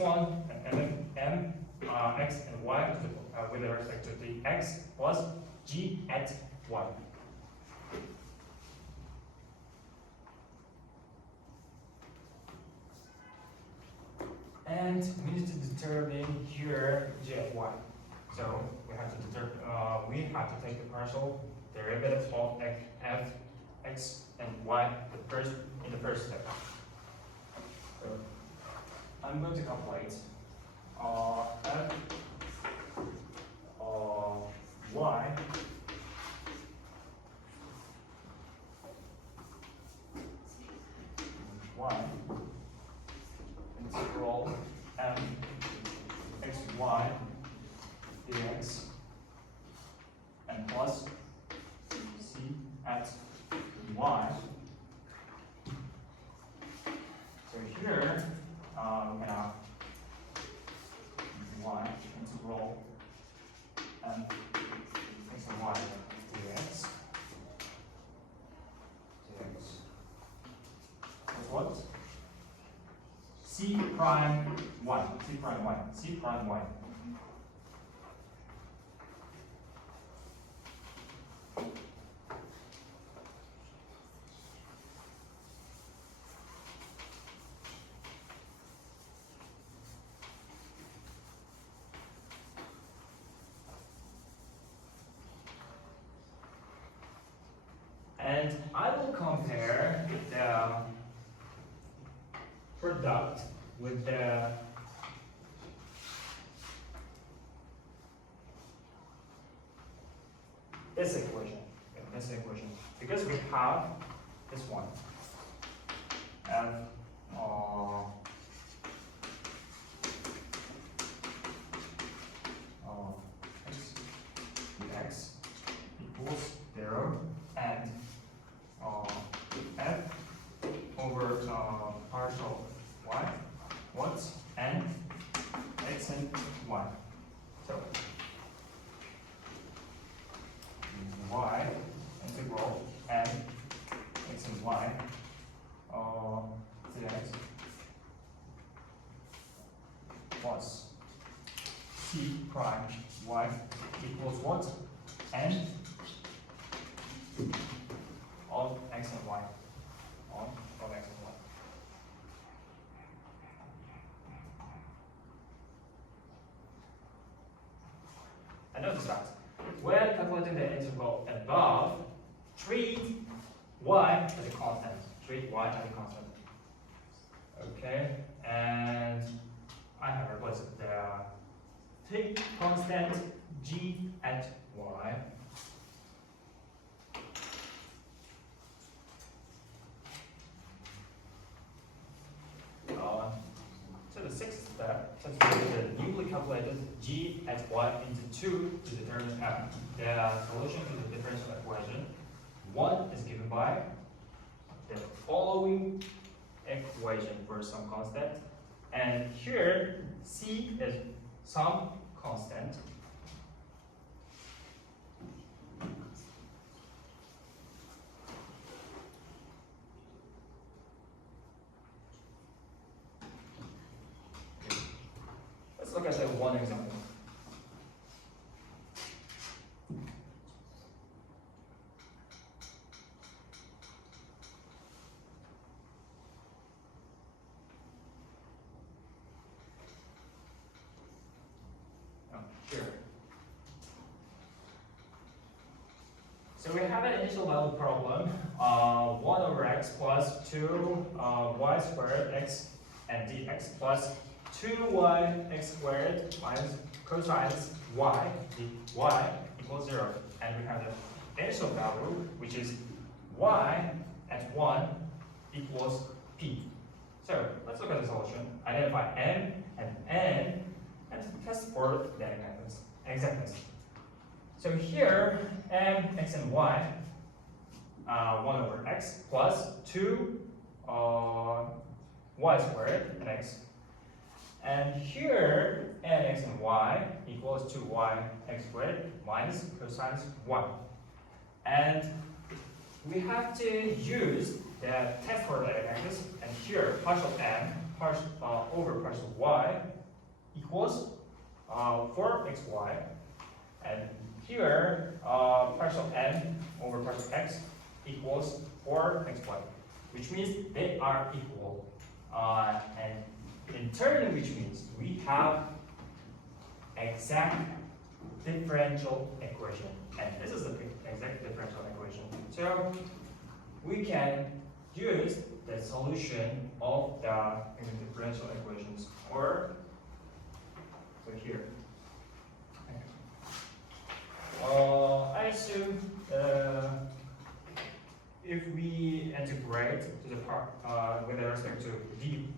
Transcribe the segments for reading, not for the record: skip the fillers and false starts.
one and then m x and y to the, with respect to the x plus g at y. And we need to determine here g at y. So we have to take the partial derivative of f x and y in the first step. So I'm going to calculate f y integral m x y dx and plus c at y. So here we have y integral m x and y dx is what? C prime y. And I will compare the product with this equation. Because we have this one. F x dx equals 0 and f over partial y, what, and x and y. So y integral and x and y dx plus c prime y equals what? N of x and y. Of x and y. And notice that when calculating the integral above, treat y as a constant. Okay, and I have replaced the constant g at y. So the sixth step, substitute the newly calculated g at y into 2 to determine the solution to the differential equation. 1 is given by the following equation for some constant, and here c is some constant. Let's look at the one example. Here. So we have an initial value problem, 1 over x plus 2 y squared x and dx plus 2y x squared minus cosine y dy equals 0. And we have the initial value, which is y at 1 equals p. So let's look at the solution. Identify m and n and test for the exactness. So here, m, x, and y, 1 over x plus 2 y squared and x. And here, n, x, and y equals 2y x squared minus cosine 1. And we have to use the test coordinate axis, and here partial m over partial y equals 4xy, and here partial m over partial x equals 4xy, which means they are equal. And in turn, which means we have exact differential equation, and this is the exact differential equation. So we can use the solution of the differential equations, or so here. I assume if we integrate to the part with respect to dy,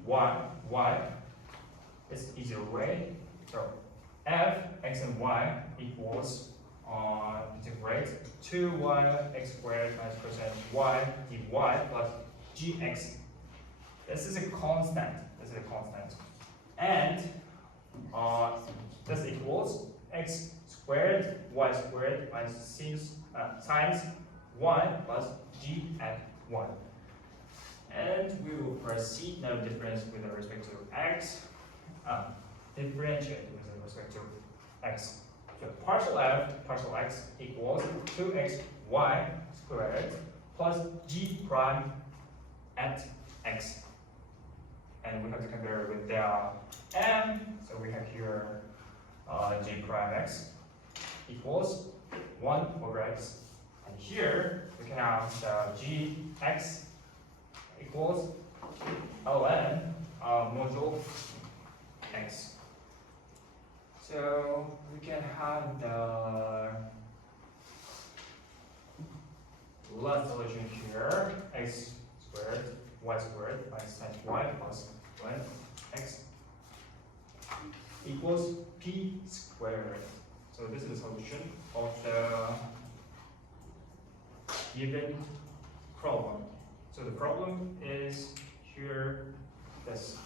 it's easier way. So f x and y equals integrate 2y x squared minus percent y dy plus gx. This is a constant. And this equals x squared y squared minus sinus times y plus g at 1. And we will proceed now difference with respect to x. Differentiate with respect to x. So partial f, partial x equals 2xy squared plus g prime at x. And we have to compare it with the m. So we have here g prime x equals 1 over x. And here we can have the gx equals ln modulo x. So we can have the last solution here, x squared y squared minus times y plus 1x equals p squared. So this is the solution of the given problem. So the problem is here, this